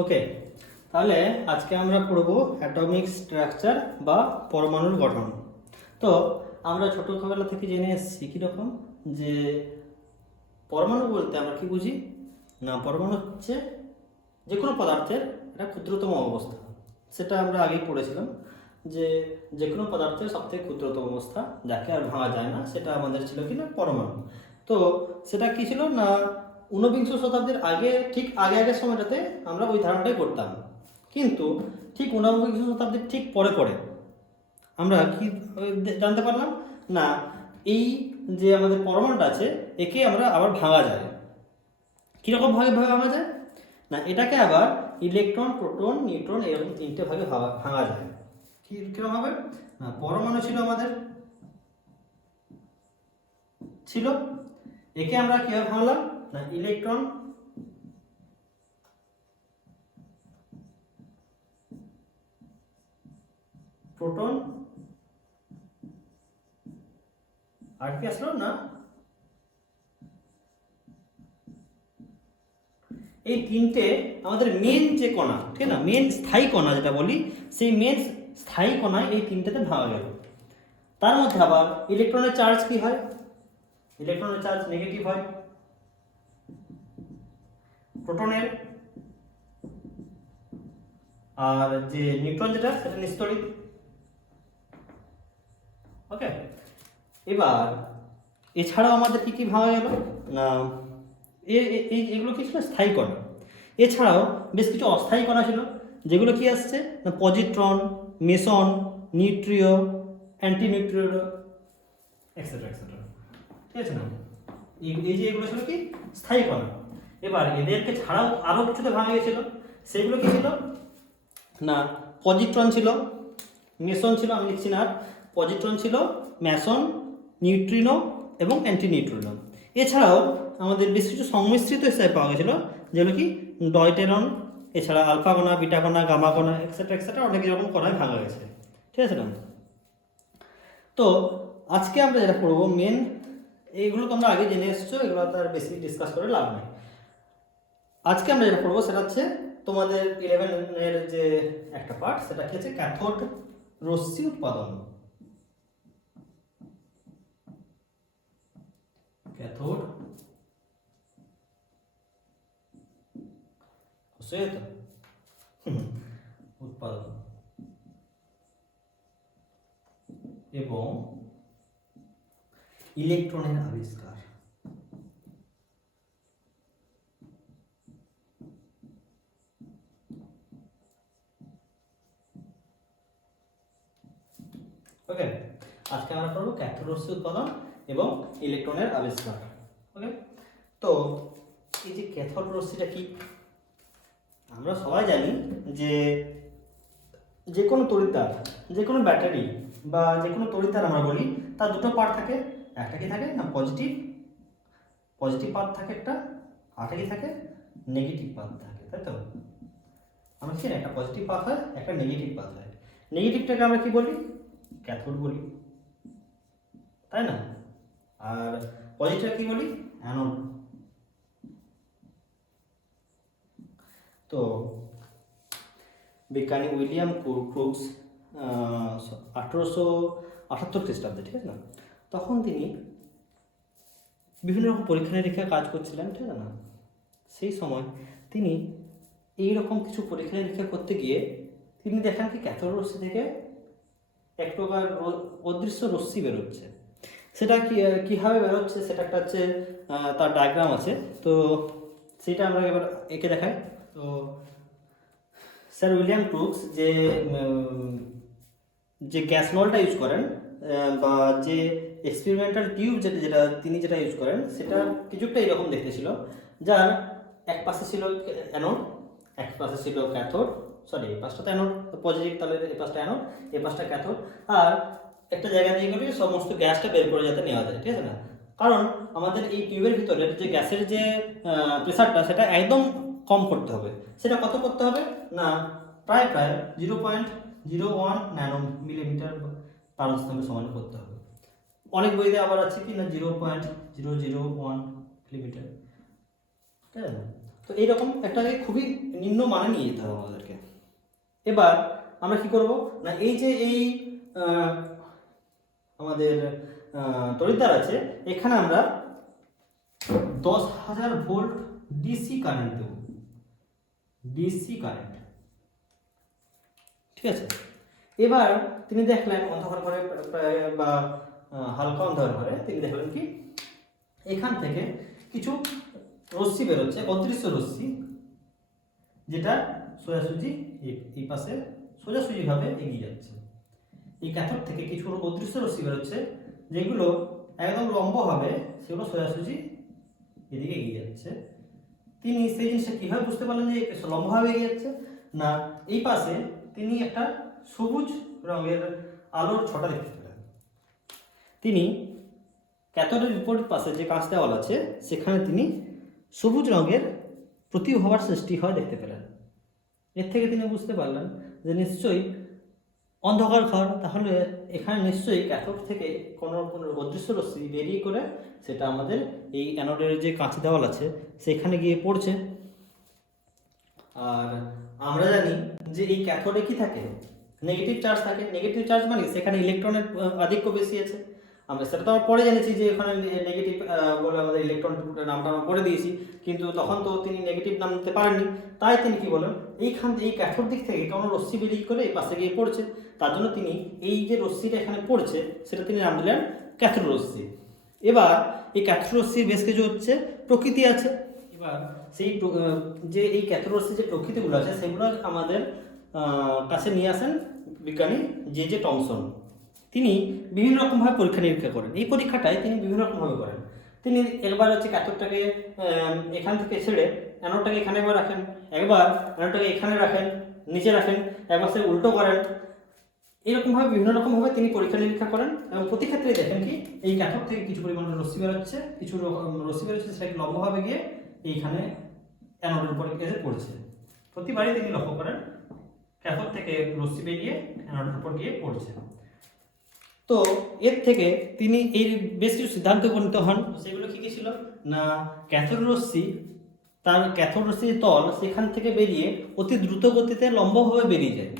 ওকে, তাহলে আজকে আমরা পড়ব অ্যাটমিক স্ট্রাকচার বা পরমাণুর গঠন। তো আমরা ছোটোবেলা থেকে জেনে এসেছি কীরকম যে পরমাণু বলতে আমরা কি বুঝি না, পরমাণু হচ্ছে যে কোনো পদার্থের একটা ক্ষুদ্রতম অবস্থা। সেটা আমরা আগেই পড়েছিলাম যে যে কোনো পদার্থের সবথেকে ক্ষুদ্রতম অবস্থা যাকে আর ভাঙা যায় না, সেটা আমাদের ছিল কি না পরমাণু। তো সেটা কি ছিল না, ঊনবিংশ শতাব্দীর আগে ঠিক আগের সময়টাতে আমরা ওই ধারণাটাই করতাম, কিন্তু ঠিক ঊনবিংশ শতাব্দীর ঠিক পরে পরে আমরা কি জানতে পারলাম না, এই যে আমাদের পরমাণুটা আছে একে আমরা আবার ভাঙা যায়। কীরকম ভাবে ভাঙা যায় না, এটাকে আবার ইলেকট্রন, প্রোটন, নিউট্রন এরকম তিনটে ভাগে ভাঙা যায়। কীরকম ভাবে না, পরমাণু ছিল আমাদের ছিল, একে আমরা কীভাবে ভাঙলাম না, ইলেকট্রন, প্রোটন আর কি আসলো না, এই তিনটে আমাদের মেন যে কণা, ঠিক না, মেন স্থায়ী কণা যেটা বলি, সেই মেন স্থায়ী কণায় এই তিনটেতে ভাঙা গেল। তার মধ্যে আবার ইলেকট্রনের চার্জ কি হয়, ইলেকট্রনের চার্জ নেগেটিভ হয়, প্রোটনের আর যে নিউট্রন যেটা সেটা নিস্তড়িত। ওকে, এবার এছাড়াও আমাদের কি কি ভাঙা গেল না, এগুলো কি ছিল স্থায়ী কণা। এছাড়াও বেশ কিছু অস্থায়ী কণা ছিল, যেগুলো কি আসছে না, পজিট্রন, মেসন, নিউট্রিও, অ্যান্টিনিউট্রিনো এক্সেট্রা এক্সেট্রা। ঠিক আছে না, এই যে এগুলো ছিল কি স্থায়ী কণা। এবার এদেরকে ছাড়াও আরও কিছুতে ভাঙা গেছিল, সেগুলো কি ছিল না, পজিট্রন ছিল, মেসন ছিল, আমি লিখছি না, পজিট্রন ছিল, মেসন, নিউট্রিনো এবং অ্যান্টিনিউট্রিনো। এছাড়াও আমাদের বেশ কিছু সংমিশ্রিত হিসাবে পাওয়া গেছিলো, যেগুলো কি ডয়টেরন, এছাড়া আলফা কণা, বিটা কণা, গামা কণা এক্সেট্রা এক্সেট্রা, অনেক রকম কণায় ভাঙা গেছে। ঠিক আছে না, তো আজকে আমরা যেটা পড়বো মেন, এইগুলো তোমরা আগে জেনে এসছো, এগুলো তার বেশি ডিসকাস করে লাভ নেই। আজকে আমরা যেটা পড়বো সেটা হচ্ছে তোমাদের 11-এর যে একটা পার্ট, সেটা কি হচ্ছে ক্যাথোড রশ্মি উৎপাদন। ক্যাথোড উৎপাদন এবং ইলেকট্রনের আবিষ্কার। ওকে, আজকে আমরা পড়বো ক্যাথোড রশ্মি উৎপাদন এবং ইলেকট্রনের আবিষ্কার। ওকে, তো এই যে ক্যাথোড রশ্মিটা কি, আমরা সবাই জানি যে যে কোনো তড়িৎদ্বার, যে কোনো ব্যাটারি বা যে কোনো তড়িৎদ্বার আমরা বলি, তার দুটো পার্ট থাকে। একটা কি থাকে না, পজিটিভ পার্ট থাকে একটা, আর কি থাকে নেগেটিভ পার্ট থাকে, তাই তো? আমরা কি একটা পজিটিভ পার্ট হয়, একটা নেগেটিভ পার্ট হয়। নেগেটিভটাকে আমরা কি বলি, ক্যাথোড বলি, তাই না? আর পজিটিভটা কি বলি, অ্যানোড। তো বিজ্ঞানী উইলিয়াম ক্রুক্স 1878 খ্রিস্টাব্দে, ঠিক আছে না, তখন তিনি বিভিন্ন রকম পরীক্ষা নিরীক্ষায় কাজ করছিলেন, ঠিক আছে না। সেই সময় তিনি এই রকম কিছু পরীক্ষা নিরীক্ষা করতে গিয়ে তিনি দেখেন কি ক্যাথোড রশ্মি থেকে এক প্রকার অদৃশ্য রশ্মি বেরোচ্ছে। সেটা কীভাবে বেরোচ্ছে সেটা একটা হচ্ছে তার ডায়াগ্রাম আছে, তো সেটা আমরা এবার এঁকে দেখাই। তো স্যার উইলিয়াম ক্রুক্স যে গ্যাস নলটা ইউজ করেন বা যে এক্সপেরিমেন্টাল টিউব তিনি যেটা ইউজ করেন, সেটা কিছুটা এরকম দেখতে ছিল, যার এক পাশে ছিল অ্যানোড, এক পাশে ছিল ক্যাথোড, সরি এই পাশটা তো অ্যানোড পজিটিভ, তাহলে এই পাশটা অ্যানোড, এই পাশটা ক্যাথোড, আর একটা জায়গা দিয়ে গেলে সমস্ত গ্যাসটা বের করে যাতে নেওয়া যায়, ঠিক আছে না। কারণ আমাদের এই টিউবের ভিতরে যে গ্যাসের যে প্রেসারটা, সেটা একদম কম করতে হবে। সেটা কত করতে হবে না, প্রায় 0.01 ন্যানো মিলিমিটার পারস্তম্ভের সমান করতে হবে। অনেক বইতে আবার আছে কি না 0.001 মিলিমিটার, ঠিক আছে। তো এইরকম একটাকে খুবই নিম্ন মানে নিয়ে যেতে হবে আমাদেরকে। এবার আমরা কি করব না, এই যে এই আমাদের তড়িৎদ্বার আছে, এখানে আমরা 10,000 ভোল্ট ডিসি কারেন্ট দেব, ডিসি কারেন্ট, ঠিক আছে। এবার তিনি দেখলেন অন্ধকার ঘরে বা হালকা অন্ধকার ঘরে তিনি দেখলেন কি এখান থেকে কিছু রশ্মি বেরোচ্ছে, অদৃশ্য রশ্মি, যেটা সোজাসুজি এই পাশে সোজাসুজিভাবে এগিয়ে যাচ্ছে। এই ক্যাথোড থেকে কিছু অদৃশ্য রশ্মি বেরোচ্ছে, যেগুলো একদম লম্ব হবে, সেগুলো সোজাসুজি এদিকে এগিয়ে যাচ্ছে। তিনি সেই জিনিসটা কীভাবে বুঝতে পারলেন যে লম্বভাবে এগিয়ে যাচ্ছে? না, এই পাশে তিনি একটা সবুজ রঙের আলোর ছটা দেখতে পেলেন। তিনি ক্যাথোডের বিপরীত পাশে যে কাঁচ দেওয়াল আছে, সেখানে তিনি সবুজ রঙের প্রতিভাবার সৃষ্টি হয় দেখতে পেলেন। এর থেকে তিনি বুঝতে পারলেন যে নিশ্চয়ই অন্ধকার ঘর, তাহলে এখানে নিশ্চয়ই ক্যাথোড থেকে কোনো অদৃশ্য রশ্মি বেরিয়ে করে সেটা আমাদের এই অ্যানোডের যে কাঁচ দেওয়াল আছে সেখানে গিয়ে পড়ছে। আর আমরা জানি যে এই ক্যাথোডে কি থাকে, নেগেটিভ চার্জ থাকে। নেগেটিভ চার্জ মানে সেখানে ইলেকট্রনের আধিক্য বেশি আছে। আমরা সেটা তো আমরা পরে জেনেছি যে এখানে নেগেটিভ বলে আমাদের ইলেকট্রন নামটা আমরা পড়ে দিয়েছি, কিন্তু তখন তো তিনি নেগেটিভ নাম দিতে পারেননি। তাই তিনি কি বলেন, এইখান থেকে এই ক্যাথোড দিক থেকে কোনো রশ্মি বেরিয়ে করে এই পাশে গিয়ে পড়ছে, তার জন্য তিনি এই যে রশ্মিটা এখানে পড়ছে সেটা তিনি নাম দিলেন ক্যাথোড রশ্মি। এবার এই ক্যাথোড রশ্মির বেশ কিছু হচ্ছে প্রকৃতি আছে। এবার সেই যে এই ক্যাথোড রশ্মির যে প্রকৃতিগুলো আছে সেগুলো আমাদের কাছে নিয়ে আসেন বিজ্ঞানী জে টমসন। তিনি বিভিন্ন রকমভাবে পরীক্ষা নিরীক্ষা করেন। এই পরীক্ষাটাই তিনি বিভিন্ন রকমভাবে করেন। তিনি একবার হচ্ছে ক্যাথোডটাকে এখান থেকে ছেড়ে অ্যানোডটাকে এখানে একবার রাখেন, একবার অ্যানোডটাকে এখানে রাখেন, নিচে রাখেন, একবার সে উল্টো করেন। এইরকমভাবে বিভিন্ন রকমভাবে তিনি পরীক্ষা নিরীক্ষা করেন এবং প্রতি ক্ষেত্রেই দেখেন কি এই ক্যাথোড থেকে কিছু পরিমাণ রশ্মি বেরোচ্ছে, কিছু রশ্মি বেরোচ্ছে, সেটাকে লম্বভাবে গিয়ে এইখানে অ্যানোডের উপর এসে পড়ছে। প্রতিবারই তিনি লক্ষ্য করেন ক্যাথোড থেকে রশ্মি বেরিয়ে অ্যানোডের উপর গিয়ে পড়ছে। তো এর থেকে তিনি এই বেশ কিছু সিদ্ধান্ত উপনীত হন। সেগুলো কি কি ছিল না, ক্যাথোড রশ্মি তার ক্যাথোড রশ্মির তল সেখান থেকে বেরিয়ে অতি দ্রুত গতিতে লম্বভাবে বেরিয়ে যায়।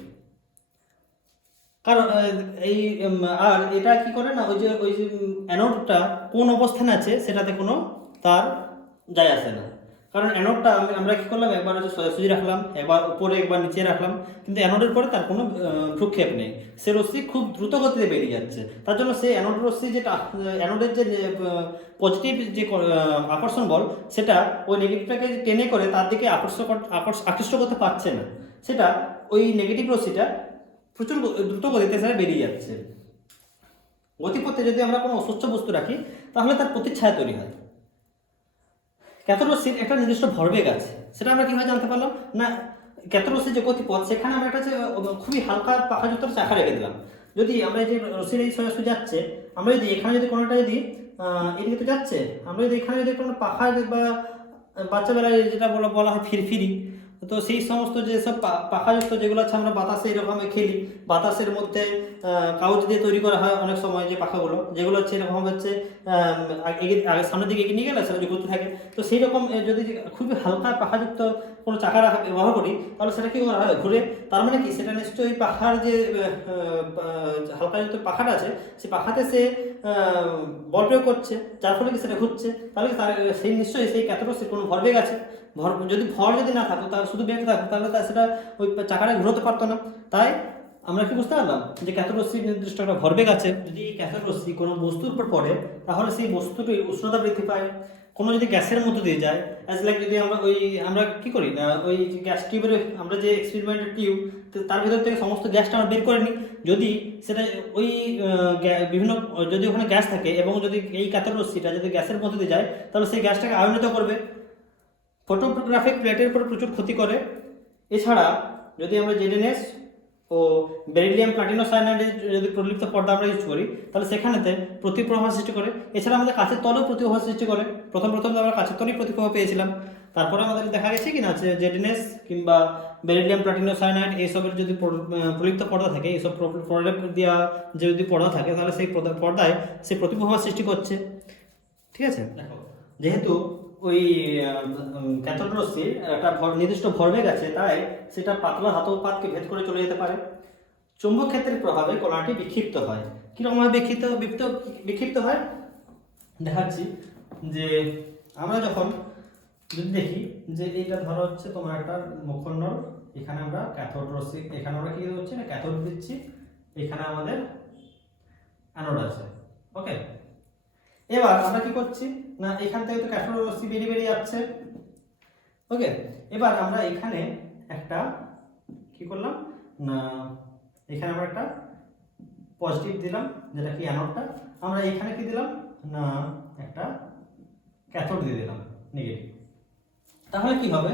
কারণ এই আর এটা কি করে না, ওই যে অ্যানোডটা কোন অবস্থানে আছে সেটাতে কোনো তার যায় আসে না। কারণ অ্যানোডটা আমরা কি করলাম, একবার হচ্ছে সোজাসুজি রাখলাম, একবার উপরে একবার নিচে রাখলাম, কিন্তু অ্যানোডের পরে তার কোনো ভ্রুক্ষেপ নেই। সে রশ্মি খুব দ্রুত গতিতে বেরিয়ে যাচ্ছে। তার জন্য সে অ্যানোড রশ্মি যেটা অ্যানোডের যে পজিটিভ যে আকর্ষণ বল, সেটা ওই নেগেটিভটাকে টেনে করে তার দিকে আকৃষ্ট করতে পারছে না। সেটা ওই নেগেটিভ রশ্মিটা প্রচুর দ্রুত গতিতে সেটা বেরিয়ে যাচ্ছে। গতিপথে যদি আমরা কোনো অস্বচ্ছ বস্তু রাখি তাহলে তার প্রতিচ্ছায়া তৈরি হয়। ক্যাথোড রশ্মির একটা নির্দিষ্ট ভরবেগ আছে, সেটা আমরা কীভাবে জানতে পারলাম না, ক্যাথোড রশ্মির যে গতিপথ সেখানে আমরা একটা খুবই হালকা পাখাযুক্ত চাকা রেখে দিলাম। যদি আমরা এই যে রশ্মির এই সোজাসুজি যাচ্ছে, আমরা যদি এখানে যদি কোনোটা যদি এদিকে তো যাচ্ছে, আমরা যদি এখানে যদি কোনো পাখা বা বাচ্চাবেলায় যেটা বলা হয় ফিরফিরি, তো সেই সমস্ত যেসব পাখাযুক্ত যেগুলো আছে আমরা বাতাসে এরকম খেলি, বাতাসের মধ্যে কাগজ দিয়ে তৈরি করা হয় অনেক সময় যে পাখাগুলো, যেগুলো হচ্ছে এরকম হচ্ছে সামনের দিকে এগিয়ে নিয়ে গেলে সেটা ঘুরতে থাকে। তো সেই রকম যদি খুবই হালকা পাখাযুক্ত কোনো চাকা ব্যবহার করি তাহলে সেটা কি ঘুরে, তার মানে কি সেটা নিশ্চয়ই পাখার যে হালকাযুক্ত পাখাটা আছে সেই পাখাতে সে বল প্রয়োগ করছে, যার ফলে কি সেটা ঘুরছে। তাহলে সেই নিশ্চয়ই সেই ক্যাথোড রশ্মির কোনো ভরবেগ আছে। যদি ভর যদি না থাকতো, তার শুধু বেগ থাকতো, তাহলে সেটা ওই চাকাটা ঘুরতে পারতো না। তাই আমরা কি বুঝতে পারলাম যে ক্যাথোড রশ্মির নির্দিষ্ট একটা ভরবেগ আছে। যদি এই ক্যাথোড রশ্মি কোনো বস্তুর উপর পড়ে তাহলে সেই বস্তুটির উষ্ণতা বৃদ্ধি পায়। কোনো যদি গ্যাসের মধ্যে দিয়ে যায়, অ্যাজ লাইক যদি আমরা কি করি না, ওই গ্যাস টিউবের আমরা যে এক্সপেরিমেন্টের টিউব, তার ভিতর থেকে সমস্ত গ্যাসটা আমরা বের করে নিই। যদি সেটা ওই বিভিন্ন যদি ওখানে গ্যাস থাকে এবং যদি এই ক্যাথোড রশ্মিটা যদি গ্যাসের মধ্যে দিয়ে যায় তাহলে সেই গ্যাসটাকে আয়নিত করবে, ফটোগ্রাফিক প্লেটের উপর প্রচুর ক্ষতি করে। এছাড়া যদি আমরা জেডএনএস ও বেরিলিয়াম প্লাটিনাম সায়ানাইডের যদি প্রলিপ্ত পর্দা আমরা ইউজ করি তাহলে সেখানেতে প্রতিপ্রবাহ সৃষ্টি করে। এছাড়া আমাদের কাছের তলেও প্রতিপ্রবাহ সৃষ্টি করে। প্রথম আমরা কাছের তলেই প্রতিপ্রবাহ পেয়েছিলাম। তারপরে আমাদের দেখা গেছে কি না যে জেডএনএস কিংবা বেরিলিয়াম প্লাটিনাম সায়ানাইড এইসবের যদি প্রলিপ্ত পর্দা থাকে, এইসব প্রলেপ দেওয়া যে যদি পর্দা থাকে তাহলে সেই পর্দায় সেই প্রতিপ্রবাহ সৃষ্টি করছে। ঠিক আছে, দেখো যেহেতু ওই ক্যাথোড রশ্মির একটা নির্দিষ্ট ভরবেগ আছে, তাই সেটা পাতলা ধাতব পাতকে ভেদ করে চলে যেতে পারে। চৌম্বক ক্ষেত্রের প্রভাবে কণাটি বিক্ষিপ্ত হয়। কীরকমভাবে বিক্ষিপ্ত হয় দেখাচ্ছি। যে আমরা যখন যদি দেখি যে এইটা ধরো হচ্ছে তোমার একটা মুখর নল, এখানে আমরা ক্যাথোড রশ্মি, এখানে আমরা কি হচ্ছে না ক্যাথোড দিচ্ছি, এখানে আমাদের অ্যানোড আছে। ওকে, এবার আমরা কি করছি না এখান থেকে তো ক্যাথোড রশ্মি বেরিয়ে যাচ্ছে। ওকে, এবার আমরা এখানে একটা কি করলাম না, এখানে আমরা একটা পজিটিভ দিলাম যেটা কি অ্যানোডটা, আমরা এখানে কি দিলাম না একটা ক্যাথোড দিয়ে দিলাম নেগেটিভ। তাহলে কি হবে,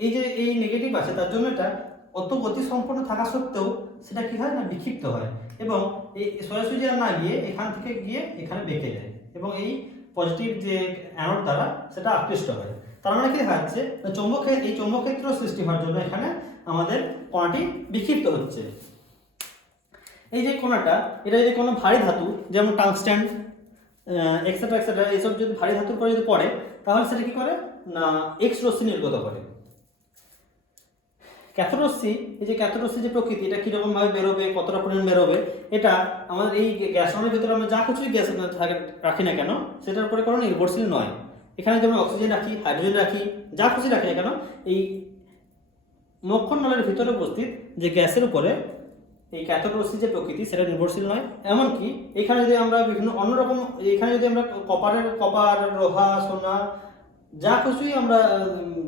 এই যে এই নেগেটিভ আছে তার জন্য এটা অত গতি সম্পন্ন থাকা সত্ত্বেও সেটা কি হয় না বিক্ষিপ্ত হয়, এবং এই সোজাসুজি আর না গিয়ে এখান থেকে গিয়ে এখানে বেঁকে যায়, এবং এই পজিটিভ যে অ্যানোড দ্বারা সেটা আকৃষ্ট হয়। তার মানে কি দেখা যাচ্ছে এই চৌম্বক ক্ষেত্র সৃষ্টি হওয়ার জন্য এখানে আমাদের কণাটি বিক্ষিপ্ত হচ্ছে। এই যে কণাটা, এটা যদি কোনো ভারী ধাতু যেমন টাংস্টেন এক্সেট্রা এইসব যদি ভারী ধাতুর করে যদি পড়ে, তাহলে সেটা কি করে না এক্স রশ্মি নির্গত করে। ক্যাথোড রশ্মি, এই যে ক্যাথোড রশ্মি যে প্রকৃতি, এটা কিরকম ভাবে বেরোবে, কতটা পরিমাণ বেরোবে, এটা আমাদের এই গ্যাসনের ভিতরে আমরা যা কিছুই গ্যাস রাখি না কেন সেটার উপরে কোনো নির্ভরশীল নয়। এখানে যেমন অক্সিজেন রাখি, হাইড্রোজেন রাখি, যা কিছু রাখি না কেন, এই মক্ষর নলের ভিতরে উপস্থিত যে গ্যাসের উপরে এই ক্যাথোড রশ্মি যে প্রকৃতি সেটা নির্ভরশীল নয়। এমনকি এখানে যদি আমরা বিভিন্ন অন্যরকম, এখানে যদি আমরা কপার, লোহা, সোনা, যা কিছুই আমরা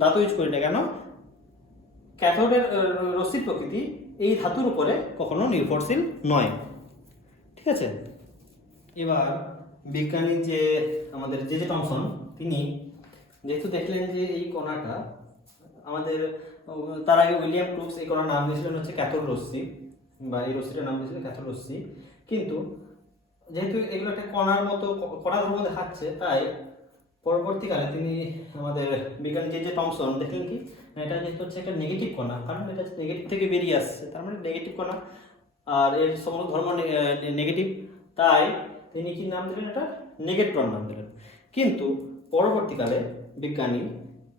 ধাতু ইউজ করি না কেন, ক্যাথোডের রশ্মির প্রকৃতি এই ধাতুর উপরে কখনো নির্ভরশীল নয়। ঠিক আছে, এবার বিজ্ঞানী যে আমাদের জে জে টমসন, তিনি যেহেতু দেখলেন যে এই কণাটা আমাদের, তার আগে উইলিয়াম ক্রুক্স এই কণার নাম দিয়েছিলেন হচ্ছে ক্যাথোড রশ্মি, বা এই রশ্মিটার নাম দিয়েছিলেন ক্যাথোড রশ্মি। কিন্তু যেহেতু এগুলো একটা কণার মতো কণার মধ্যে দেখাচ্ছে, তাই পরবর্তীকালে তিনি আমাদের বিজ্ঞানী জে জে টমসন দেখলেন কি এটা যেহেতু হচ্ছে একটা নেগেটিভ কণা, কারণ এটা নেগেটিভ থেকে বেরিয়ে আসছে, তার মানে নেগেটিভ কণা আর এর সমস্ত ধর্ম নেগেটিভ, তাই তিনি কি নাম দিলেন, এটা নেগেট্রন নাম দিলেন। কিন্তু পরবর্তীকালে বিজ্ঞানী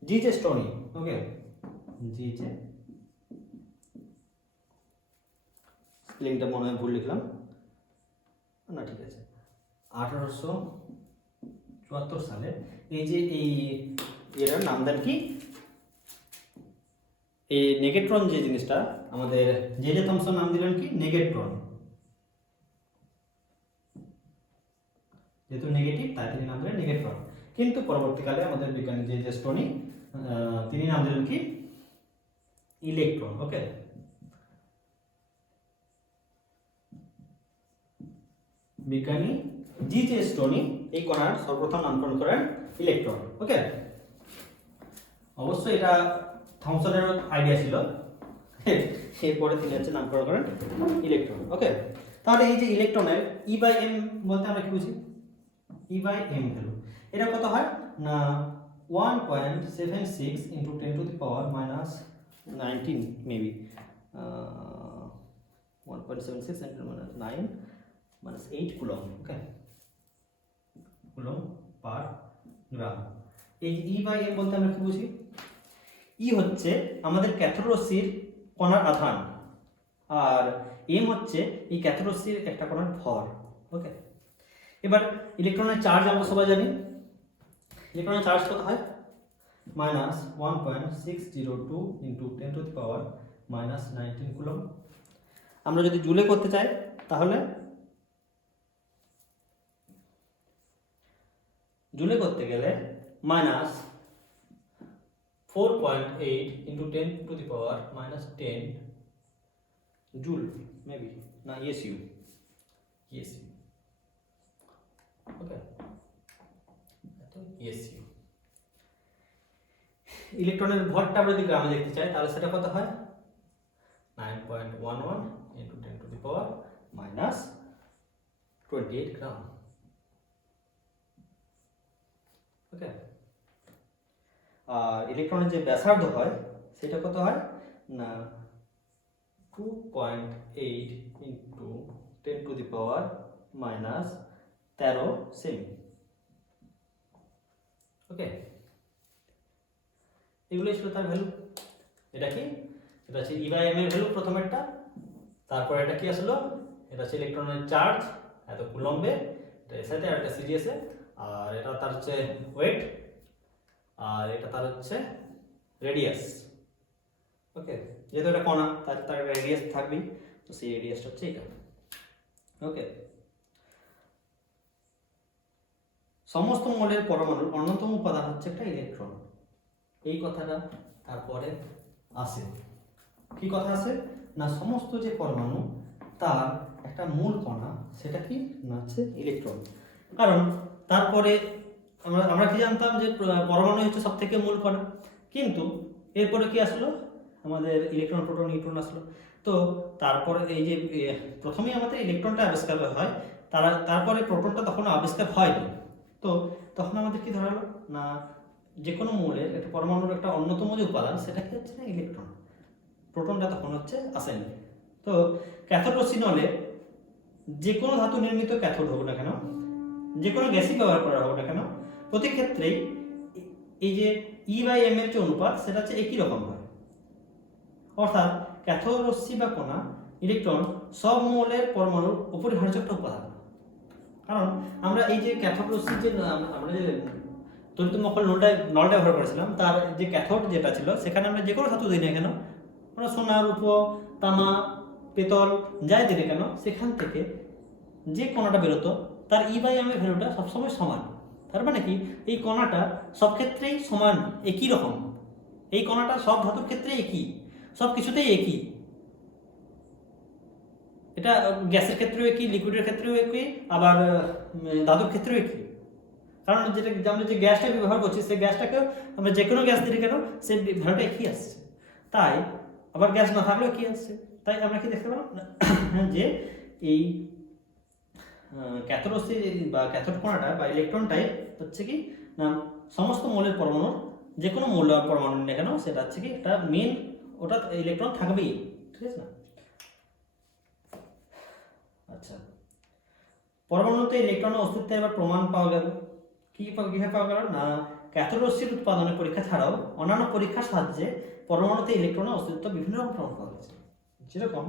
জি জে স্টোনি, ওকে জি জে, স্পেলিংটা মনে হয় ভুল লিখলাম না, ঠিক আছে, 1874 সালে এই যে এটার নাম দেন কি, এই নেগেট্রন যে জিনিসটা আমাদের জে জে থমসন নাম দিলেন কি নেগেট্রন, যেহেতু নেগেটিভ তাই তিনি নাম দিলেন নেগেট্রন। কিন্তু পরবর্তীকালে আমাদের বিজ্ঞানী জে জে স্টোনি তিনি নাম দিলেন কি ইলেকট্রন। ওকে, বিজ্ঞানী জি জে স্টোনি এই কণার সর্বপ্রথম নামকরণ করেন ইলেকট্রন। ওকে, অবশ্যই এটা থমসনের আইডিয়া ছিল, এরপরে তিনি হচ্ছে নামকরণ করেন ইলেকট্রন। ওকে, তাহলে এই যে ইলেকট্রনের E/m বলতে আমরা কি বুঝি, E/m ভ্যালু এটা কত হয় না 1.76 × 10⁻⁻19 মেবি 1.76 × 9 - 8 কুলম। ওকে, কুলম পার গ্রাম। এই E/m বলতে আমরা কি বুঝি, ই হচ্ছে আমাদের ক্যাথোড রশ্মির কণার আধান, আর এম হচ্ছে এই ক্যাথোড রশ্মির একটা কণার ভর। ওকে, এবার ইলেকট্রনের চার্জ আমরা সবাই জানি, ইলেকট্রনের চার্জ কত হয় -1.602 × 10⁻⁻19 কুলম। আমরা যদি জুলে করতে চাই তাহলে জুলে করতে গেলে -4.8 × 10⁻⁻10 জুল মেবি না ইএসইউ। ওকে, তো ইএসইউ। ইলেকট্রনের ভরটা আমরা যদি গ্রামে দেখতে চাই তাহলে সেটা কত হয় 9.11 × 10⁻⁻28 গ্রাম। ওকে, আর ইলেকট্রনের যে ব্যাসার্ধ হয় সেটা কত হয় না 2.8 × 10⁻⁻13 সেমি। ওকে, এগুলোই ছিল তার ভ্যালু। এটা কি, এটা হচ্ছে E/m এর ভ্যালু প্রথমেরটা, তারপর এটা কি আসলো, এটা হচ্ছে ইলেকট্রনের চার্জ এত কুলম্বে, এটা এসআইতে আর এটা সিরিয়াসে, আর এটা তার হচ্ছে ওয়েট, আর এটা তার হচ্ছে রেডিয়াস। ওকে, যেহেতু এটা কণা তার রেডিয়াস থাকবেই, তো সেই রেডিয়াসটা হচ্ছে এটা। ওকে, সমস্ত মৌলের পরমাণুর অন্যতম উপাদান হচ্ছে একটা ইলেকট্রন, এই কথাটা তারপরে আসে। কি কথা আছে না, সমস্ত যে পরমাণু তার একটা মূল কণা, সেটা কি না হচ্ছে ইলেকট্রন। কারণ তারপরে আমরা কি জানতাম যে পরমাণু হচ্ছে সব থেকে মূল কণা, কিন্তু এরপরে কি আসলো, আমাদের ইলেকট্রন, প্রোটন, নিউট্রন আসলো। তো তারপরে এই যে প্রথমেই আমাদের ইলেকট্রনটা আবিষ্কার হয়, তারপরে প্রোটনটা তখন আবিষ্কার হয়নি। তো তখন আমাদের কি ধরা হলো না, যে কোনো মৌলের একটা পরমাণুর একটা অন্যতম যে উপাদান, সেটা কি হচ্ছে না ইলেকট্রন। প্রোটনটা তখন হচ্ছে আসেনি। তো ক্যাথোড রশ্মি নলে যে কোনো ধাতু নির্মিত ক্যাথোড হোক না কেন, যে কোনো গ্যাসই ব্যবহার করা হোক না কেন, প্রতি ক্ষেত্রেই এই যে E/m এর যে অনুপাত, সেটা হচ্ছে একই রকম হয়। অর্থাৎ ক্যাথোড রশ্মি বা কণা, ইলেকট্রন সব মৌলের পরমাণুর অপরিহার্য একটা উপাদান। কারণ আমরা এই যে ক্যাথোড রশ্মি যে আমরা যে তড়িৎ-মকল নলটা ব্যবহার করেছিলাম, তার যে ক্যাথোড যেটা ছিল, সেখানে আমরা যে কোনো ধাতু দিই না কেন, আমরা সোনা, রূপো, তামা, পেতল যাই দিই না কেন, সেখান থেকে যে কণাটা বেরোতো তার E/m এর ভ্যালুটা সবসময় সমান। তার মানে কি, এই কণাটা সব ক্ষেত্রেই সমান, একই রকম। এই কণাটা সব ধাতুর ক্ষেত্রে একই, সব কিছুতেই একই। এটা গ্যাসের ক্ষেত্রেও একই, লিকুইডের ক্ষেত্রেও একই, আবার ধাতুর ক্ষেত্রেও একই। কারণ যেটা আমরা যে গ্যাসটা ব্যবহার করছি, সেই গ্যাসটাকেও আমরা যে কোনো গ্যাস দিই কেন, সেই ভ্যালুটা একই আসছে। তাই আবার গ্যাস না থাকলেও কি আসছে। তাই আমরা কি দেখতে পেলাম যে এই ক্যাথোড রশ্মি বা ক্যাথোড কণাটা বা ইলেকট্রনটাই হচ্ছে কি না, সমস্ত মৌলের পরমাণু, যে কোনো মৌল পরমাণু না কেন, সেটা হচ্ছে কি একটা মেন, ওটা ইলেকট্রন থাকবেই, ঠিক আছে না। আচ্ছা, পরমাণুতে ইলেকট্রনের অস্তিত্বের এবার প্রমাণ পাওয়া গেল। কিভাবে পাওয়া গেল না, ক্যাথোড রশ্মির উৎপাদনের পরীক্ষা ছাড়াও অন্যান্য পরীক্ষার সাহায্যে পরমাণুতে ইলেকট্রনের অস্তিত্ব বিভিন্ন রকম প্রমাণ পাওয়া গেছে। যেরকম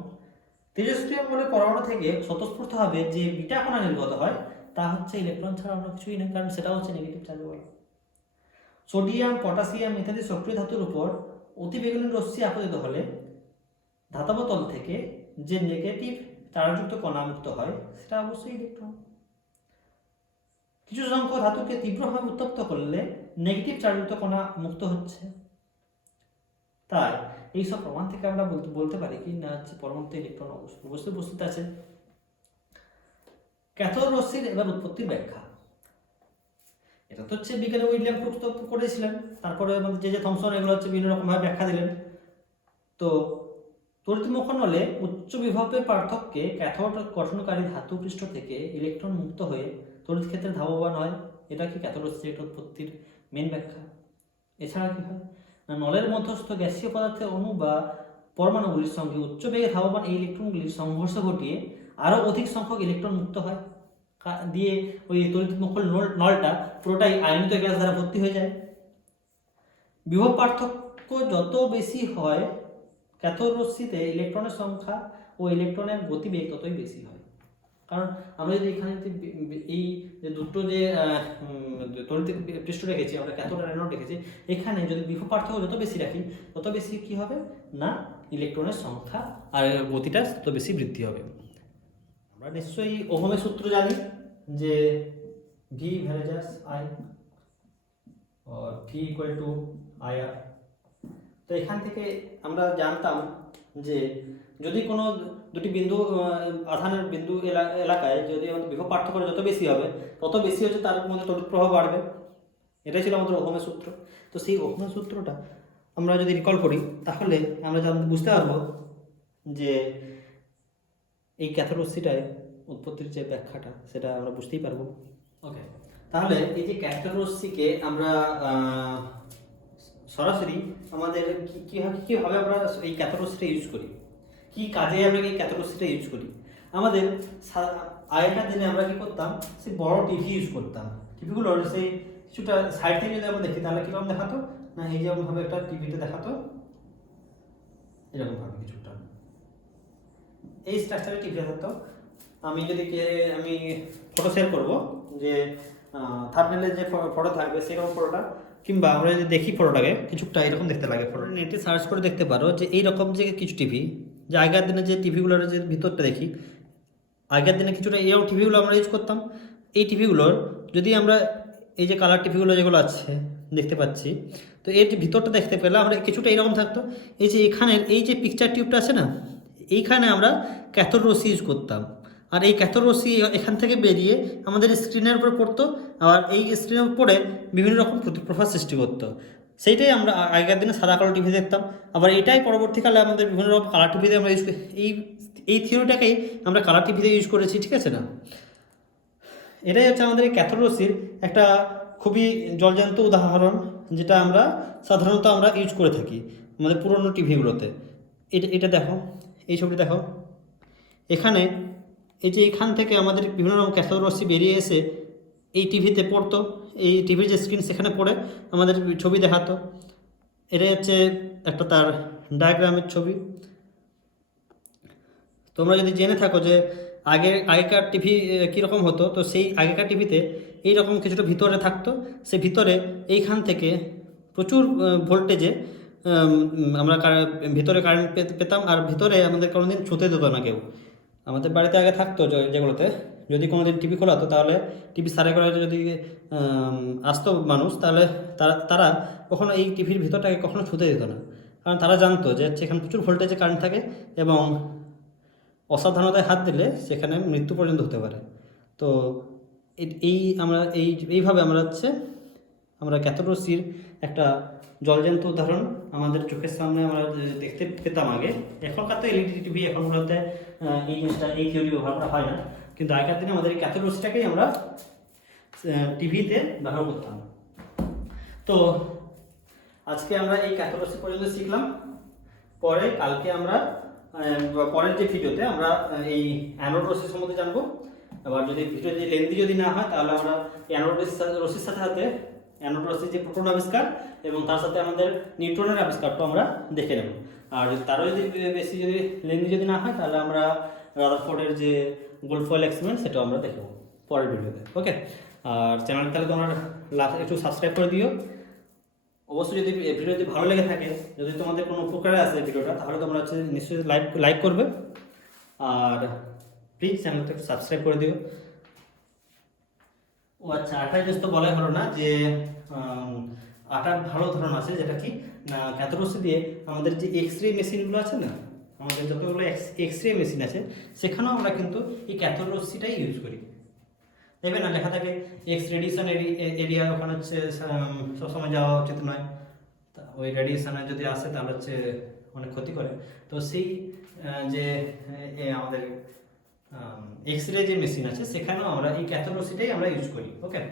তেজস্ক্রিয় মৌলের পরমাণু থেকে স্বতঃস্ফূর্তভাবে যে বিটা কণা নির্গত হয়, তা হচ্ছে ইলেকট্রন ছাড়া অন্য কিছুই না, কারণ সেটা হচ্ছে নেগেটিভ চার্জ। সোডিয়াম, পটাশিয়াম ইত্যাদি সক্রিয় ধাতুর উপর অতিবেগুনি রশ্মি আপতিত হলে ধাতব তল থেকে যে নেগেটিভ চার্জযুক্ত কণা মুক্ত হয়, সেটা অবশ্যই ইলেকট্রন। কিছু সংখ্যক ধাতুকে তীব্রভাবে উত্তপ্ত করলে নেগেটিভ চার্জযুক্ত কণা মুক্ত হচ্ছে। তাই এইসব প্রমাণ থেকে আমরা বলতে পারি কি না, পরমাণুতে ইলেকট্রন অবশ্যই উপস্থিত আছে। ক্যাথোড রশ্মির এবার উৎপত্তির ব্যাখ্যা। এটা তো হচ্ছে বিজ্ঞানী উইলিয়াম ক্রুক্স তো করেছিলেন, তারপরে আমাদের যে থমসন, এগুলো হচ্ছে বিভিন্ন রকমভাবে ব্যাখ্যা দিলেন। তো তড়িৎ-মকল নলে উচ্চ বিভবের পার্থক্যে ক্যাথোড গঠনকারী ধাতু পৃষ্ঠ থেকে ইলেকট্রন মুক্ত হয়ে তড়িৎ ক্ষেত্রে ধাবমান হয়। এটা কি ক্যাথোড রশ্মির উৎপত্তির মেন ব্যাখ্যা। এছাড়া কি হয় না, নলের মধ্যস্থ গ্যাসীয় পদার্থের অণু বা পরমাণুগুলির সঙ্গে উচ্চ বেগে ধাবমান এই ইলেকট্রনগুলির সংঘর্ষ ঘটিয়ে আরও অধিক সংখ্যক ইলেকট্রন মুক্ত হয়, দিয়ে ওই তড়িৎ-মকল নলটা পুরোটাই আয়নিত গ্যাস দ্বারা ভর্তি হয়ে যায়। বিভব পার্থক্য যত বেশি হয়, ক্যাথোড রশ্মিতে ইলেকট্রনের সংখ্যা ও ইলেকট্রনের গতিবেগ ততই বেশি হয়। কারণ আমরা যদি এখানে এই যে দুটো যে তড়িৎ পৃষ্ঠ রেখেছি, আমরা ক্যাথোড আর অ্যানোড রেখেছি, এখানে যদি বিভব পার্থক্য যত বেশি রাখি, তত বেশি কি হবে না, ইলেকট্রনের সংখ্যা আর গতিটা তত বেশি বৃদ্ধি হবে। আমরা নিশ্চয়ই ওহমের সূত্র জানি যে ভি ভ্যারেজাস আই और ভি ইকুয়াল টু আইআর। তো এখান থেকে আমরা জানতাম যে যদি কোনো দুটি বিন্দু আধানের বিন্দু এলাকায় যদি আমাদের বিভব পার্থক্য যত বেশি হবে, তত বেশি হচ্ছে তার মধ্যে তড়িৎ প্রবাহ বাড়বে। এটাই ছিল আমাদের ওহমের সূত্র। তো সেই ওহমের সূত্রটা আমরা যদি রিকল করি, তাহলে আমরা বুঝতে পারবো যে এই ক্যাথোড রশ্মিটায় উৎপত্তির যে ব্যাখ্যাটা, সেটা আমরা বুঝতেই পারবো। ওকে, তাহলে এই যে ক্যাথোড রশ্মিকে আমরা সরাসরি আমাদের কীভাবে আমরা এই ক্যাথোড রশ্মিটা ইউজ করি, কি কাজে আমরা এই ক্যাথোড রশ্মিটা ইউজ করি। আমাদের আগেকার দিনে আমরা কি করতাম, সেই বড় টিভি ইউজ করতাম। টিভিগুলোর সেই কিছুটা সাইড থেকে যদি আমরা দেখি, তাহলে কীরকম দেখাতো না এই যেরকমভাবে একটা টিভিতে দেখাতো এরকমভাবে কিছুটা এই স্ট্রাকচারে টিভিতে থাকতো। আমি ফটো শেয়ার করবো যে থাম্বনেলে যে ফটো থাকবে সেরকম ফটোটা, কিংবা আমরা যদি দেখি ফটোটাকে কিছুটা এরকম দেখতে লাগে। ফটো নেটে সার্চ করে দেখতে পারো যে এইরকম যে কিছু টিভি, যে আগের দিনে যে টিভিগুলোর যে ভিতরটা দেখি, আগের দিনে কিছুটা এরকম টিভিগুলো আমরা ইউজ করতাম। এই টিভিগুলোর যদি আমরা এই যে কালার টিভিগুলো যেগুলো আছে দেখতে পাচ্ছি, তো এর যে ভিতরটা দেখতে পেলে আমরা কিছুটা এরকম থাকতো। এই যে এখানের এই যে পিকচার টিউবটা আছে না, এইখানে আমরা ক্যাথোড রশ্মি ইউজ করতাম, আর এই ক্যাথোড রশ্মি এখান থেকে বেরিয়ে আমাদের স্ক্রিনের উপর পড়তো, আর এই স্ক্রিনের উপর পড়ে বিভিন্ন রকম প্রতিপ্রভাব সৃষ্টি করতো। সেইটাই আমরা আগের দিনে সাদা কালো টিভি দেখতাম। আবার এটাই পরবর্তীকালে আমাদের বিভিন্ন রকম কালার টিভিতে আমরা ইউজ করি। এই থিওরিটাকেই আমরা কালার টিভিতে ইউজ করেছি, ঠিক আছে না? এটাই হচ্ছে আমাদের এই ক্যাথোড রশ্মির একটা খুবই জলজান্ত উদাহরণ, যেটা আমরা সাধারণত আমরা ইউজ করে থাকি আমাদের পুরনো টিভিগুলোতে। এটা দেখো, এই ছবিটা দেখো, এখানে এই যে এখান থেকে আমাদের বিভিন্ন রকম ক্যাথোড রশ্মি বেরিয়ে এসে এই টিভিতে পড়তো, এই টিভির যে স্ক্রিন সেখানে পড়ে আমাদের ছবি দেখাতো। এটাই হচ্ছে একটা তার ডায়াগ্রামের ছবি। তোমরা যদি জেনে থাকো যে আগেকার টিভি কীরকম হতো, তো সেই আগেকার টিভিতে এইরকম কিছুটা ভিতরে থাকতো, সে ভিতরে এইখান থেকে প্রচুর ভোল্টেজে আমরা ভিতরে কারেন্ট পেতাম, আর ভিতরে আমাদের কোনোদিন ছুতে দিত না কেউ। আমাদের বাড়িতে আগে থাকতো যেগুলোতে যদি কোনো দিন টিভি খোলা হতো, তাহলে টিভি সারাই করে যদি আসতো মানুষ, তাহলে তারা কখনো এই টিভির ভিতরটাকে কখনো ছুতে দিত না, কারণ তারা জানতো যে এখানে প্রচুর ভোল্টেজে কারেন্ট থাকে এবং অসাবধানতায় হাত দিলে সেখানে মৃত্যু পর্যন্ত হতে পারে। তো এইভাবে আমরা ক্যাথোড রশ্মির একটা জলজান্ত উদাহরণ আমাদের চোখের সামনে আমরা দেখতে পেতাম আগে। এখনকার তো এলইডি টিভি, এখনগুলোতে এই জিনিসটা এই থিওরি ব্যবহার করা হয় না, কিন্তু আগেকার দিনে আমাদের এই ক্যাথোড রশ্মিটাকেই আমরা টিভিতে ব্যবহার করতাম। তো আজকে আমরা এই ক্যাথোড রশ্মি পর্যন্ত শিখলাম। কালকে আমরা পরের যে ভিডিওতে আমরা এই অ্যানোড রশ্মি সম্বন্ধে জানবো। আবার যদি ভিডিও লেন্দি যদি না হয়, তাহলে আমরা অ্যানোড রশ্মির সাথে সাথে অ্যানোড রশ্মির যে প্রোটন আবিষ্কার এবং তার সাথে আমাদের নিউট্রনের আবিষ্কারটা আমরা দেখে নেব। আর তারও যদি বেশি লেন্দি যদি না হয়, তাহলে আমরা রাদারফোর্ডের যে গোল্ড ফয়েল এক্সপেরিমেন্ট সেটাও আমরা দেখব পরের ভিডিওতে। ওকে, আর চ্যানেলটা তাহলে তোমরা একটু সাবস্ক্রাইব করে দিও। অবশ্যই যদি ভিডিও যদি ভালো লেগে থাকে, যদি তোমাদের কোনো উপকারে আসে ভিডিওটা, তাহলে তোমরা নিশ্চয়ই লাইক করবে, আর প্লিজ চ্যানেলটা একটু সাবস্ক্রাইব করে দিও। ও আচ্ছা, আটার জিনিস তো বলাই হলো না যে আটার ভালো ধরন আছে, যেটা কি না ক্যাথোড রশ্মি দিয়ে আমাদের যে এক্সরে মেশিনগুলো আছে না, আমাদের যতগুলো এক্সরে মেশিন আছে, সেখানেও আমরা কিন্তু এই ক্যাথোড রশ্মিটাই ইউজ করি। দেখবে না লেখা থাকে এক্স রেডিয়েশন এরিয়া, ওখানে হচ্ছে সবসময় যাওয়া উচিত নয়, ওই রেডিয়েশনে যদি আসে তাহলে হচ্ছে অনেক ক্ষতি করে। তো সেই যে আমাদের এক্স রে যে মেশিন আছে, সেখানেও আমরা এই ক্যাথোড রশ্মিটাই আমরা ইউজ করি। ওকে।